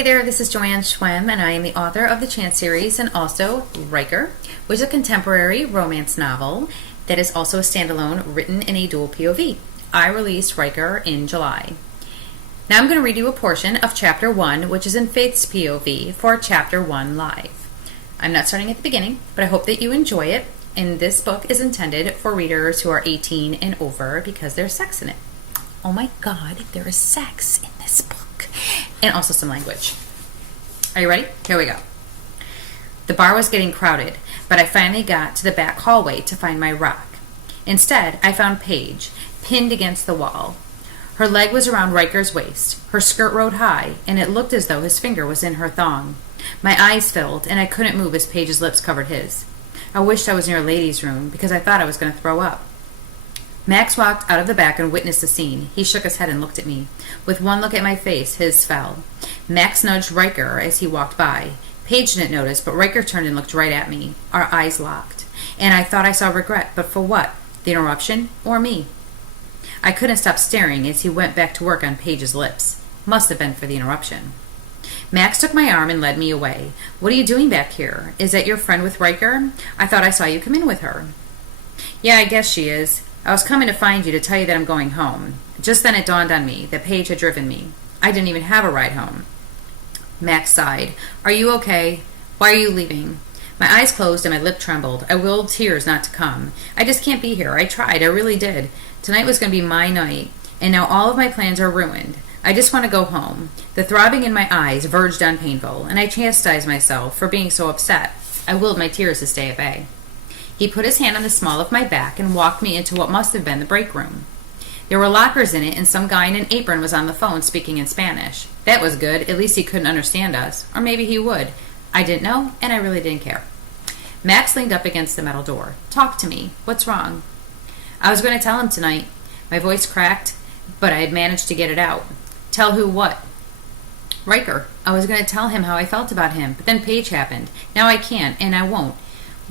Hey there, this is Joanne Schwehm, and I am the author of the Chance series and also Ryker, which is a contemporary romance novel that is also a standalone written in a dual POV. I released Ryker in July. Now I'm going to read you a portion of Chapter 1, which is in Faith's POV for Chapter 1 Live. I'm not starting at the beginning, but I hope that you enjoy it, and this book is intended for readers who are 18 and over because there's sex in it. Oh my God, there is sex in this book. And also some language. Are you ready? Here we go. The bar was getting crowded, but I finally got to the back hallway to find my rock. Instead, I found Paige, pinned against the wall. Her leg was around Ryker's waist. Her skirt rode high, and it looked as though his finger was in her thong. My eyes filled, and I couldn't move as Paige's lips covered his. I wished I was near a ladies' room, because I thought I was going to throw up. Max walked out of the back and witnessed the scene. He shook his head and looked at me. With one look at my face, his fell. Max nudged Ryker as he walked by. Paige didn't notice, but Ryker turned and looked right at me. Our eyes locked. And I thought I saw regret, but for what? The interruption or me? I couldn't stop staring as he went back to work on Paige's lips. Must have been for the interruption. Max took my arm and led me away. What are you doing back here? Is that your friend with Ryker? I thought I saw you come in with her. Yeah, I guess she is. I was coming to find you to tell you that I'm going home. Just then it dawned on me that Paige had driven me. I didn't even have a ride home. Max sighed. Are you okay? Why are you leaving? My eyes closed and my lip trembled. I willed tears not to come. I just can't be here. I tried. I really did. Tonight was going to be my night, and now all of my plans are ruined. I just want to go home. The throbbing in my eyes verged on painful, and I chastised myself for being so upset. I willed my tears to stay at bay. He put his hand on the small of my back and walked me into what must have been the break room. There were lockers in it, and some guy in an apron was on the phone speaking in Spanish. That was good. At least he couldn't understand us. Or maybe he would. I didn't know, and I really didn't care. Max leaned up against the metal door. Talk to me. What's wrong? I was going to tell him tonight. My voice cracked, but I had managed to get it out. Tell who what? Ryker. I was going to tell him how I felt about him, but then Paige happened. Now I can't, and I won't.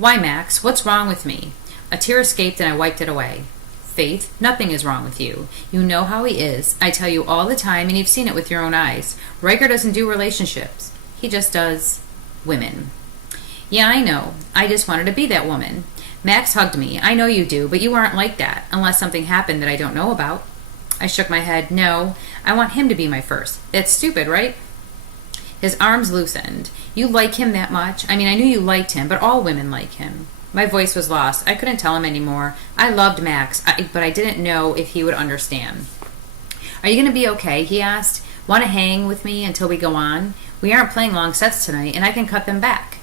Why, Max? What's wrong with me? A tear escaped and I wiped it away. Faith, nothing is wrong with you. You know how he is. I tell you all the time, and you've seen it with your own eyes. Ryker doesn't do relationships. He just does women. Yeah, I know. I just wanted to be that woman. Max hugged me. I know you do, but you aren't like that, unless something happened that I don't know about. I shook my head. No, I want him to be my first. That's stupid, right? His arms loosened. You like him that much? I mean, I knew you liked him, but all women like him. My voice was lost. I couldn't tell him anymore. I loved Max, but I didn't know if he would understand. Are you going to be okay? He asked. Want to hang with me until we go on? We aren't playing long sets tonight, and I can cut them back.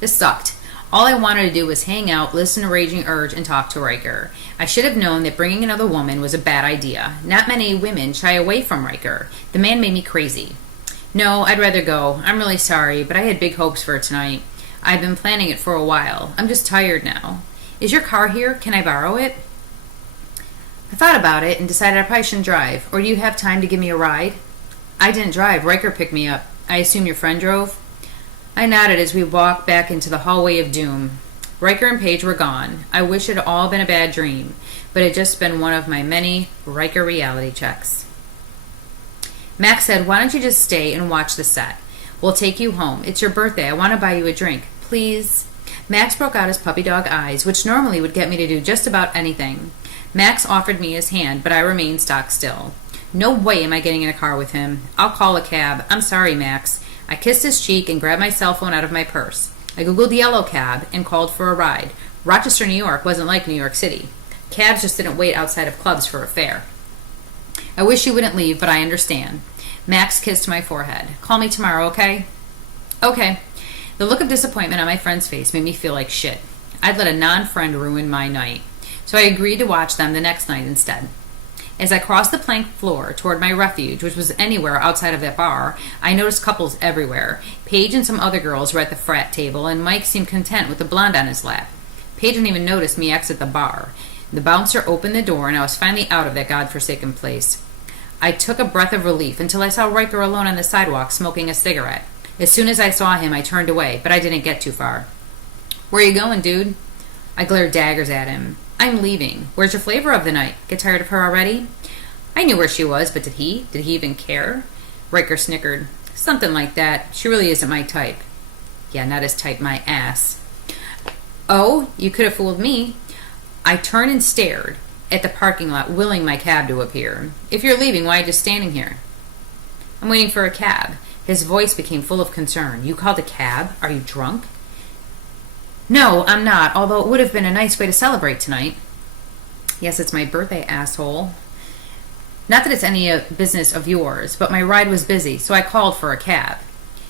This sucked. All I wanted to do was hang out, listen to Raging Urge, and talk to Ryker. I should have known that bringing another woman was a bad idea. Not many women shy away from Ryker. The man made me crazy. No, I'd rather go. I'm really sorry, but I had big hopes for tonight. I've been planning it for a while. I'm just tired now. Is your car here? Can I borrow it? I thought about it and decided I probably shouldn't drive. Or do you have time to give me a ride? I didn't drive. Ryker picked me up. I assume your friend drove? I nodded as we walked back into the hallway of doom. Ryker and Paige were gone. I wish it had all been a bad dream, but it had just been one of my many Ryker reality checks. Max said, why don't you just stay and watch the set? We'll take you home. It's your birthday. I want to buy you a drink. Please? Max broke out his puppy dog eyes, which normally would get me to do just about anything. Max offered me his hand, but I remained stock still. No way am I getting in a car with him. I'll call a cab. I'm sorry, Max. I kissed his cheek and grabbed my cell phone out of my purse. I googled yellow cab and called for a ride. Rochester, New York wasn't like New York City. Cabs just didn't wait outside of clubs for a fare. I wish you wouldn't leave, but I understand. Max kissed my forehead. Call me tomorrow, okay? Okay. The look of disappointment on my friend's face made me feel like shit. I'd let a non-friend ruin my night. So I agreed to watch them the next night instead. As I crossed the plank floor toward my refuge, which was anywhere outside of that bar, I noticed couples everywhere. Paige and some other girls were at the frat table, and Mike seemed content with the blonde on his lap. Paige didn't even notice me exit the bar. The bouncer opened the door, and I was finally out of that godforsaken place. I took a breath of relief until I saw Ryker alone on the sidewalk smoking a cigarette. As soon as I saw him, I turned away, but I didn't get too far. Where you going, dude? I glared daggers at him. I'm leaving. Where's your flavor of the night? Get tired of her already? I knew where she was, but did he? Did he even care? Ryker snickered. Something like that. She really isn't my type. Yeah, not his type, my ass. Oh, you could have fooled me. I turned and stared at the parking lot, willing my cab to appear. If you're leaving, why are you just standing here? I'm waiting for a cab. His voice became full of concern. You called a cab? Are you drunk? No, I'm not, although it would have been a nice way to celebrate tonight. Yes, it's my birthday, asshole. Not that it's any business of yours, but my ride was busy, so I called for a cab.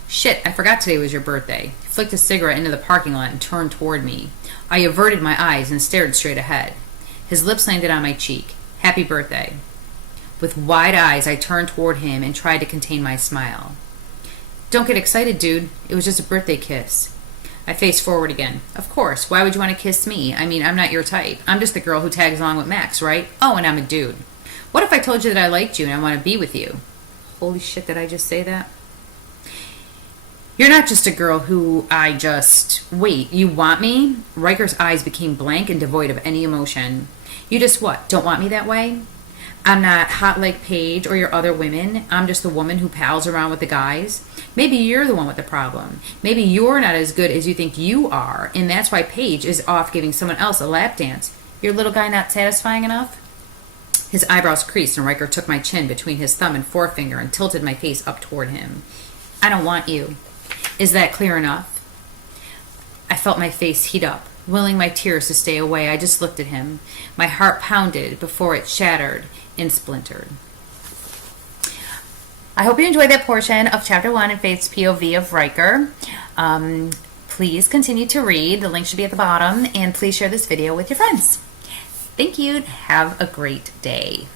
Shit, I forgot today was your birthday. He flicked a cigarette into the parking lot and turned toward me. I averted my eyes and stared straight ahead. His lips landed on my cheek. Happy birthday. With wide eyes, I turned toward him and tried to contain my smile. Don't get excited, dude. It was just a birthday kiss. I faced forward again. Of course. Why would you want to kiss me? I mean, I'm not your type. I'm just the girl who tags along with Max, right? Oh, and I'm a dude. What if I told you that I liked you and I want to be with you? Holy shit, did I just say that? You're not just a girl who I just... Wait, you want me? Ryker's eyes became blank and devoid of any emotion. You just what? Don't want me that way? I'm not hot like Paige or your other women. I'm just the woman who pals around with the guys. Maybe you're the one with the problem. Maybe you're not as good as you think you are, and that's why Paige is off giving someone else a lap dance. Your little guy not satisfying enough? His eyebrows creased, and Ryker took my chin between his thumb and forefinger and tilted my face up toward him. I don't want you. Is that clear enough? I felt my face heat up. Willing my tears to stay away, I just looked at him. My heart pounded before it shattered and splintered. I hope you enjoyed that portion of Chapter 1 in Faith's POV of Ryker. Please continue to read. The link should be at the bottom. And please share this video with your friends. Thank you. Have a great day.